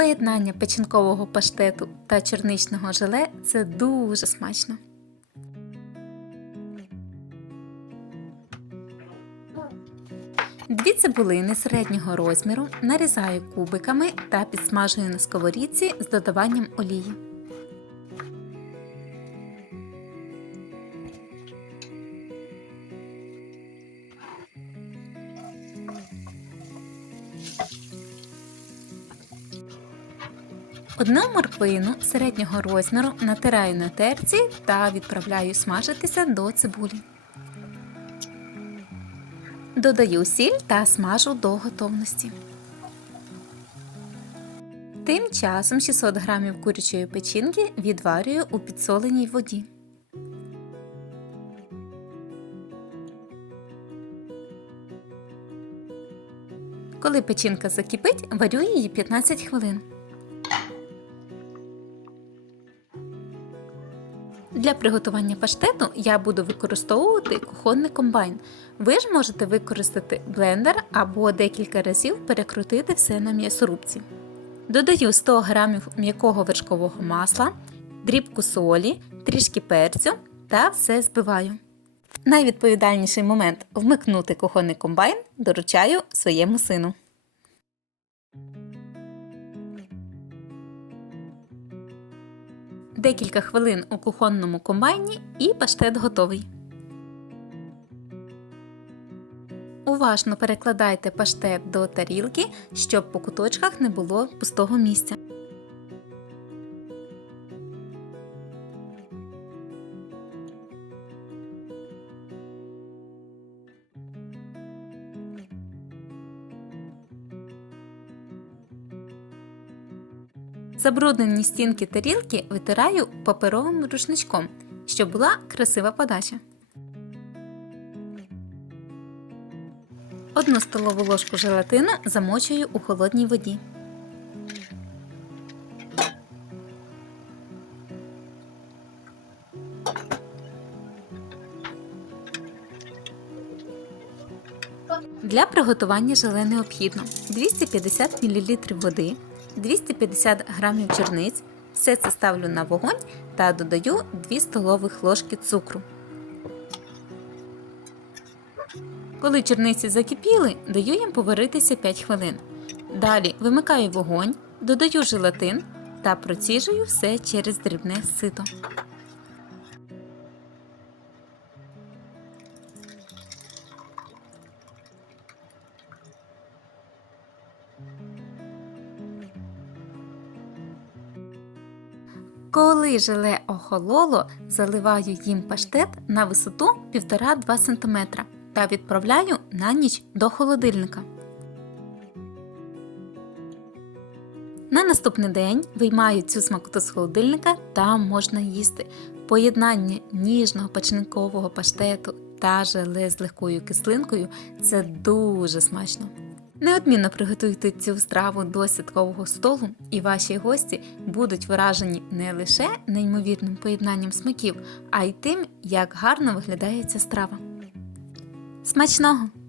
Поєднання печінкового паштету та чорничного желе це дуже смачно. Дві цибулини середнього розміру нарізаю кубиками та підсмажую на сковорідці з додаванням олії. Одну морквину середнього розміру натираю на терці та відправляю смажитися до цибулі. Додаю сіль та смажу до готовності. Тим часом 600 г курячої печінки відварюю у підсоленій воді. Коли печінка закипить, варю її 15 хвилин. Для приготування паштету я буду використовувати кухонний комбайн. Ви ж можете використати блендер або декілька разів перекрутити все на м'ясорубці. Додаю 100 г м'якого вершкового масла, дрібку солі, трішки перцю та все збиваю. Найвідповідальніший момент вмикнути кухонний комбайн доручаю своєму сину. Декілька хвилин у кухонному комбайні і паштет готовий. Уважно перекладайте паштет до тарілки, щоб по куточках не було пустого місця. Забруднені стінки тарілки витираю паперовим рушничком, щоб була красива подача. Одну столову ложку желатину замочую у холодній воді. Для приготування желе необхідно 250 мл води, 250 г черниць. Все це ставлю на вогонь та додаю 2 столових ложки цукру. Коли черниці закипіли, даю їм поваритися 5 хвилин. Далі вимикаю вогонь, додаю желатин та проціжую все через дрібне сито. Коли желе охололо, заливаю їм паштет на висоту 1,5-2 см та відправляю на ніч до холодильника. На наступний день виймаю цю смакоту з холодильника та можна їсти. Поєднання ніжного печінкового паштету та желе з легкою кислинкою це дуже смачно. Неодмінно приготуйте цю страву до святкового столу, і ваші гості будуть вражені не лише неймовірним поєднанням смаків, а й тим, як гарно виглядає ця страва. Смачного!